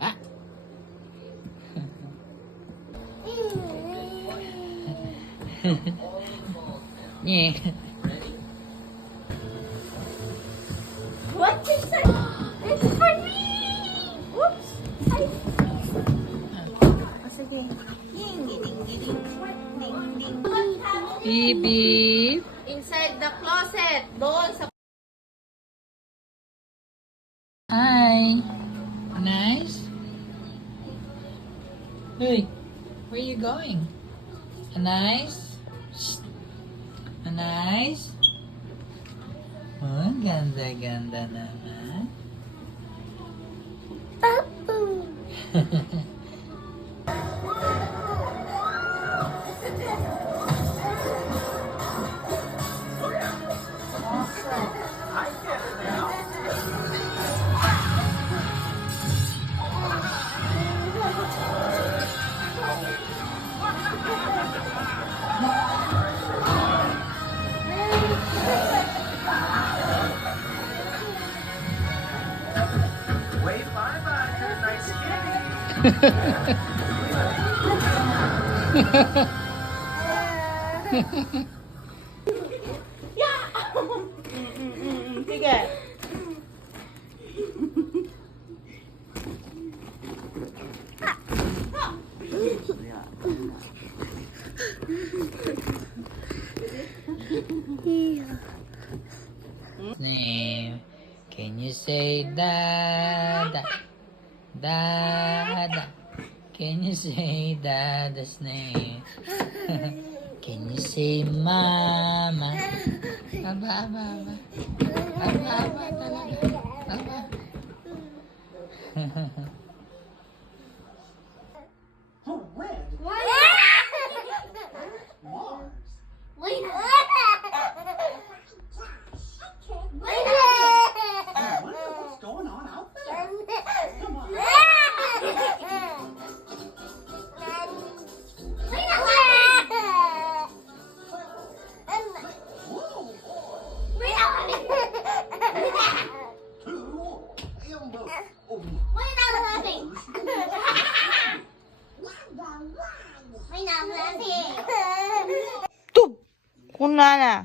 Ah. Yeah. What is that? It's for me! Whoops! Ay! Oh, sige. Ding, ding, ding, ding, ding. Beep, beep. Inside the closet. Doon sa... Hi. Nice. Hey, where are you going? Nice. Nice. Oh, ganda-ganda naman. Papu! Wave bye-bye to the nice kitty. Sige. Name. Can you say Dada? Dada. Can you say Dada's name? Can you say Mama? Aba, aba, aba. Aba, aba talaga. Aba. Oh, red. Mars. Wait. I wonder what's going on out there. Come on. Whoa. Two. Elbow. Oh, Tug! Kuna na.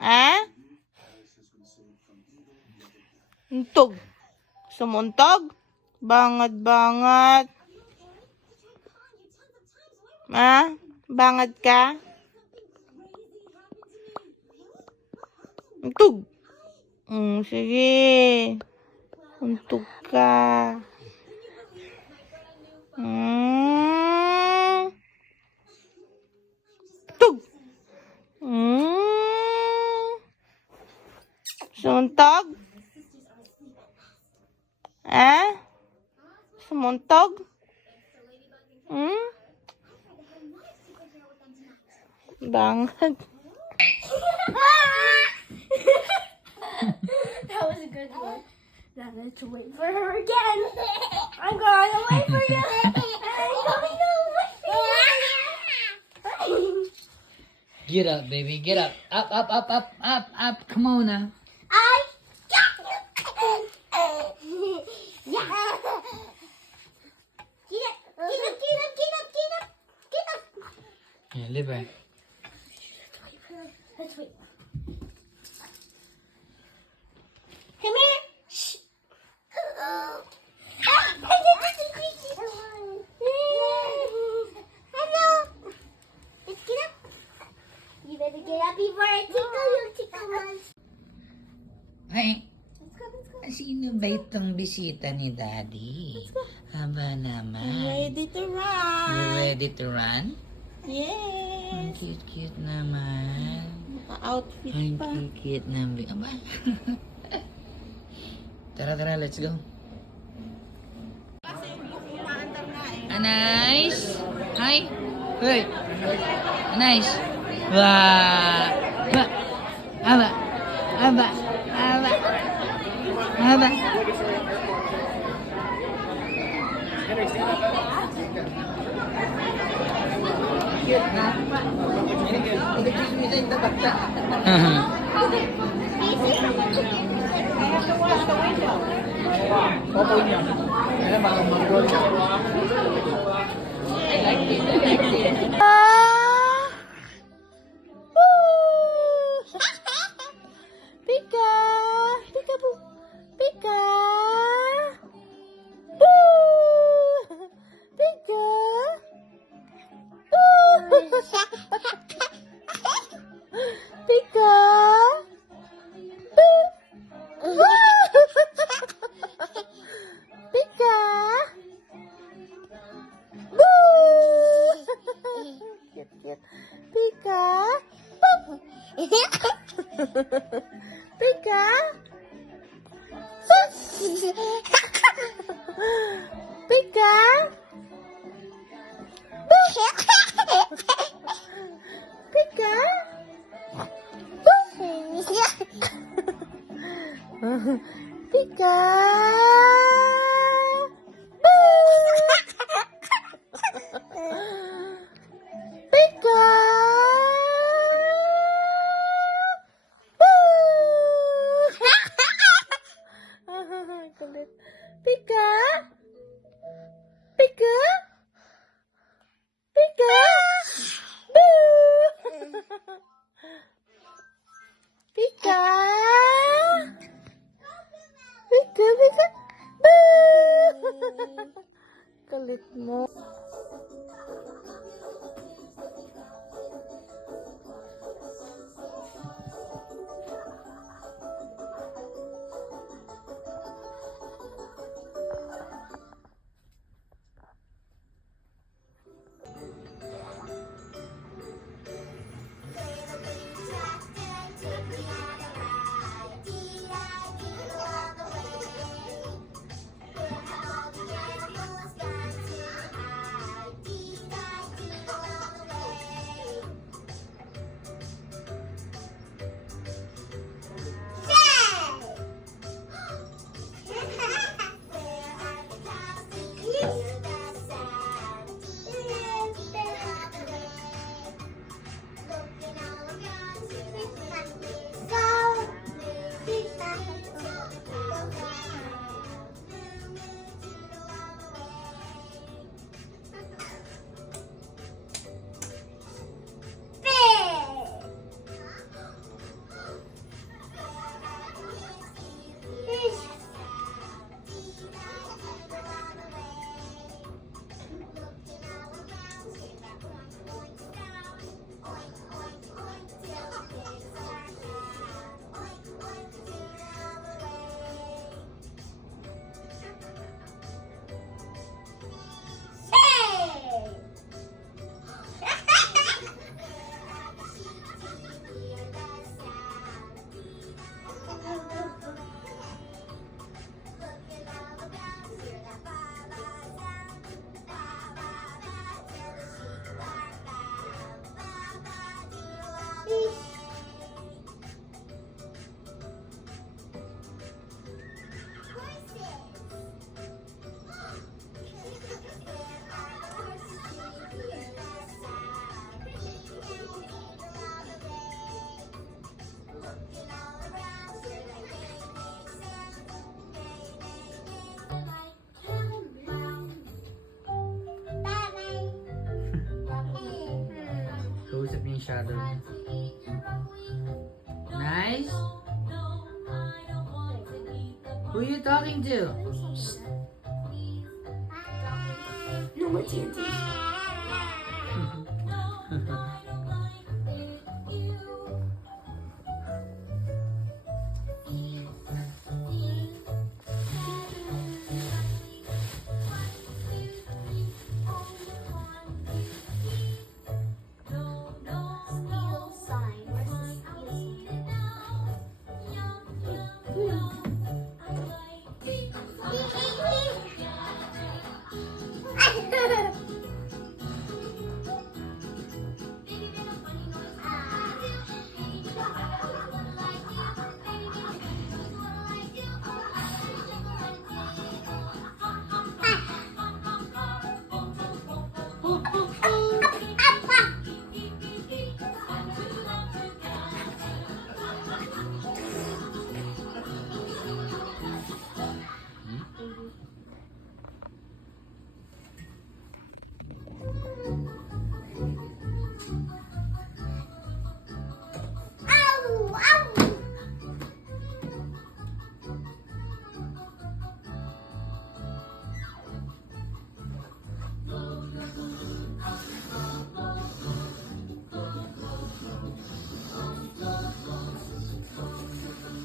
Ha? Tug. Sumuntog? Bangat-bangat. Ha? Bangat ka? Tug. Sige. Untog ka. Tug. Suntog? Sumuntog? Bangat. That was a good one. Now let's wait for her again. I'm gonna wait for you. I'm gonna wait for you. Get up, baby. Get up. Up, up, up, up, up, up. Come on now. I got you. Yeah. Get up, get up, get up, get up, get up, get up. Yeah, liver. Let's wait. Come here. Shh. Hello. Let's get up. You better get up before I tickle you, tickle once. Ay, Let's go, let's go. sino ba itong bisita ni Daddy? Haba naman. Ready to run. You ready to run? Ang Yes. cute-cute naman. Naka-outfit Ang pa. cute naman. Aba. Tara, let's go. Nice. Hi. Hey. Nice. Wah. Aba. Aba. Aba. Aba. Opo niya. Ayan, mag-roll siya. I like it. I like it. Pika! Peekaboo! Pika! Boo! Pika! Boo! Pika! Boo! Pika! Boo! Cute, cute. Pika! Boo! Pika! Pika! Pika! Pika! Pika! Kulit. Pika! Pika! Pika! Boo! Pika! Pika, pika! Boo! Kulit mo. Kausap niya yung shadow niya. Nice? Who are you talking to? No more chanting.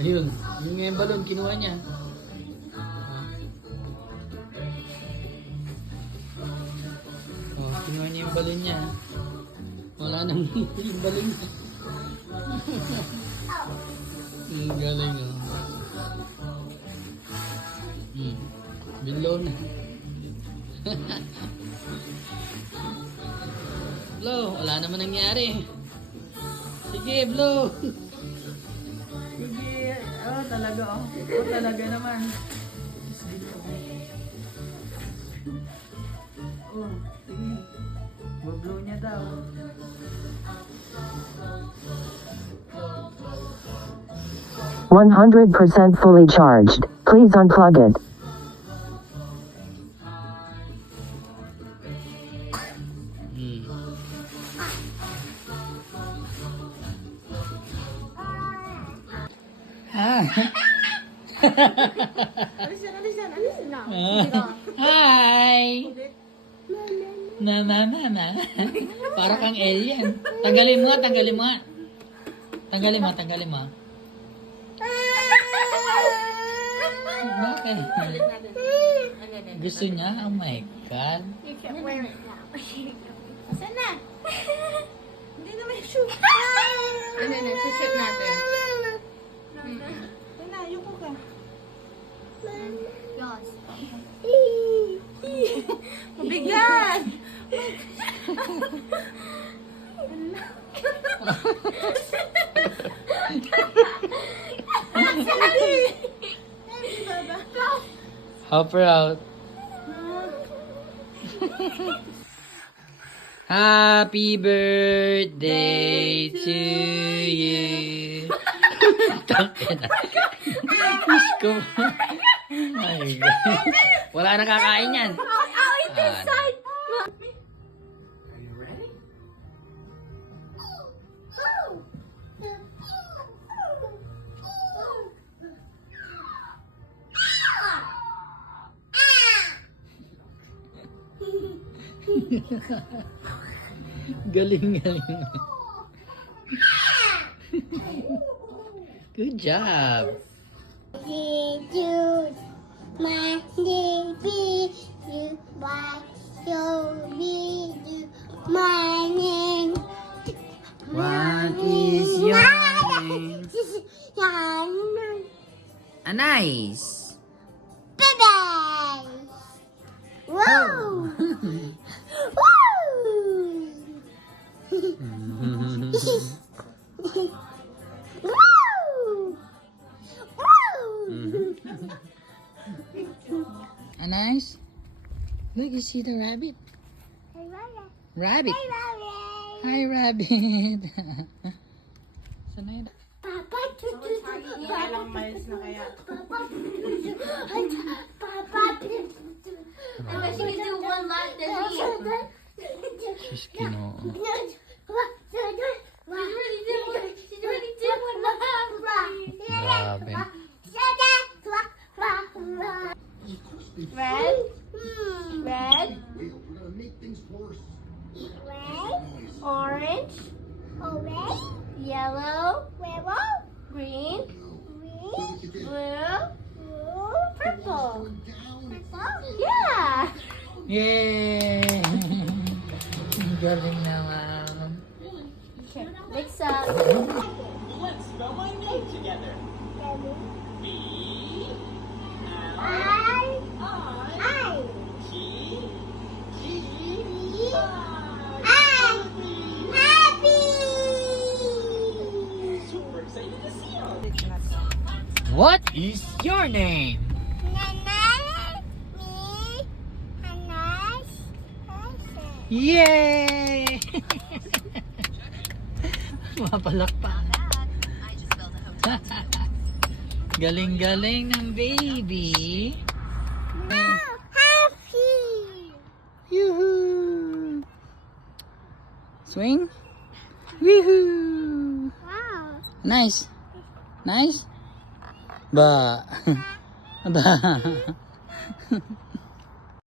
Ayun. Yung nga yung balon, kinuha niya. Oh, kinuha niya yung balon niya. Wala nang yung balon niya. Ang galing oh. Below na. Blow, wala naman nangyari. Sige, blow. Sige. Oh, talaga oh. Oh, talaga naman. Oh, sige. Bablow niya daw. Oh. 100% fully charged. Please unplug it. Ah. Hi! Mama. Para kang alien. Tanggalin mo. Tanggalin mo. Bakit? Gusto niya? Oh my God. You can wear it now. Saan na? Hindi naman yung shoe. Ano na, shoot natin. Wala, ayoko ka. Yes. Mabigat! Help her out. Happy birthday to you. Tangina. Diyos ko. Ay, God. Wala na kakain yan. I'll eat this side. Galing. Good job. Did you my baby you my show me you my name? What is your name? Anais. Baby! Whoa! Woo! Woo! Woo! Anais? Look, you see the rabbit? Rabbit. Hi, rabbit. Saan na yun? Papa, Ilang miles na kaya? I wish you could do one lap then She's kinoo. She already did one lap. Grabe. Red, red, orange, yellow, green, blue, purple. Yeah. Yay! Ang galing naman. Okay, mix up. Let's spell my name together. B G Super excited to see you. What is your name? Yay! Mapalakpak. Galing-galing ng baby. Happy. Yoo-hoo! Swing? Woohoo! Wow. Nice. Nice? Ba. Ba.